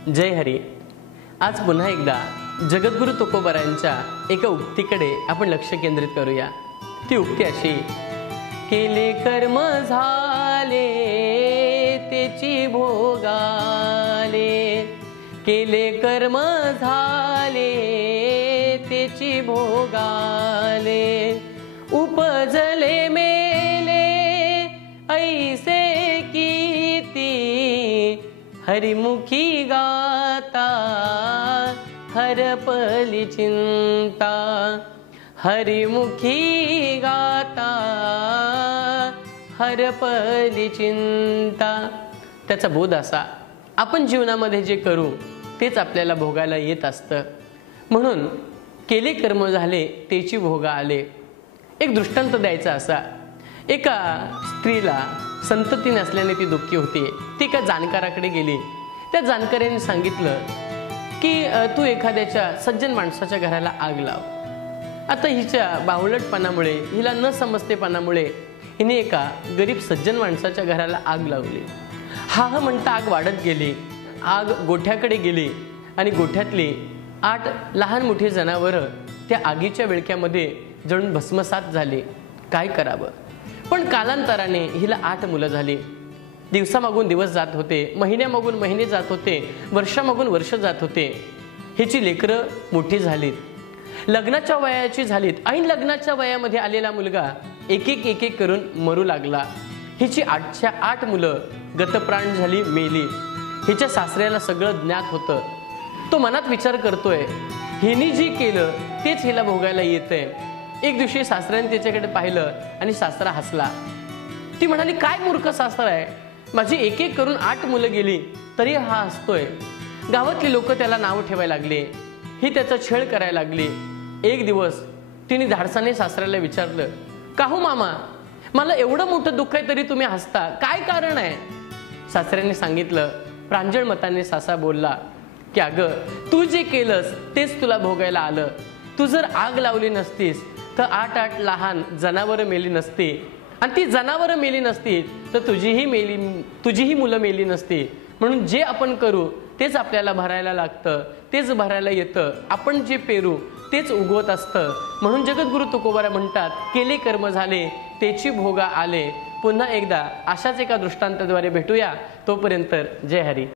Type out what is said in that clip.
जय हरी। आज पुन्हा एकदा जगद्गुरु तुकोबारायांच्या एका उक्तीकडे आपण लक्ष केंद्रित करूया। ती उक्ती अशी, केले कर्म झाले तेची भोगाले, केले कर्म झाले तेची भोगाले, उपजले मेले ऐसे कीती, हरिमुखी गाता हरपली चिंता, हरिमुखी गाता हरपली चिंता। त्याचा बोध असा, आपण जीवनामध्ये जे करू तेच आपल्याला भोगायला येत असतं, म्हणून केले कर्म झाले तेची भोगा आले। एक दृष्टांत द्यायचा असा, एका स्त्रीला संतती नसल्याने ती दुःखी होती। ती एका जाणकाराकडे गेली। त्या जाणकाराने सांगितलं की तू एखाद्याच्या सज्जन माणसाच्या घराला आग लाव। आता हिच्या बावळटपणामुळे, हिला न समजतेपणामुळे हिने एका गरीब सज्जन माणसाच्या घराला आग लावली। हा म्हणता आग वाढत गेली। आग गोठ्याकडे गेली आणि गोठ्यातली 8 लहान मोठी जनावरं त्या आगीच्या विळक्यामध्ये जळून भस्मसात झाली। काय करावं? पण कालांतराने हिला 8 मुलं झाली। दिवसामागून दिवस जात होते, महिन्यामागून महिने जात होते, वर्षामागून वर्ष जात होते। हिची लेकरं मोठी झालीत, लग्नाच्या वयाची झालीत। ऐन लग्नाच्या वयामध्ये आलेला मुलगा एक एक करून मरू लागला। हिची 8च्या 8 मुलं गतप्राण झाली, मेली। हिच्या सासऱ्याला सगळं ज्ञात होतं। तो मनात विचार करतोय, हिने जी केलं तेच हिला भोगायला येतंय। एक दिवशी सासऱ्याने त्याच्याकडे पाहिलं आणि सासरा हसला। ती म्हणाली, काय मूर्ख सासरा आहे, माझी एक करून 8 मुलं गेली तरी हा हसतोय। गावातली लोक त्याला नाव ठेवायला लागले, ही त्याचा छळ करायला लागली। एक दिवस तिने धाडसाने सासऱ्याला विचारलं, का हो मामा, मला एवढं मोठं दुःख आहे तरी तुम्ही हसता, काय कारण आहे? सासऱ्याने सांगितलं। प्रांजळ मताने सासा बोलला की अगं, तू जे केलंस तेच तुला भोगायला आलं। तू जर आग लावली नसतीस तर 8 लहान जनावरं मेली नसती, आणि ती जनावरं मेली नसती तर तुझीही मुलं मेली नसती। म्हणून जे आपण करू तेच आपल्याला भरायला लागतं, तेच भरायला येतं। आपण जे पेरू तेच उगवत असतं। म्हणून जगद्गुरु तुकोबारा म्हणतात, केले कर्म झाले तेची भोगा आले। पुन्हा एकदा अशाच एका दृष्टांताद्वारे भेटूया। तोपर्यंत जय हरी।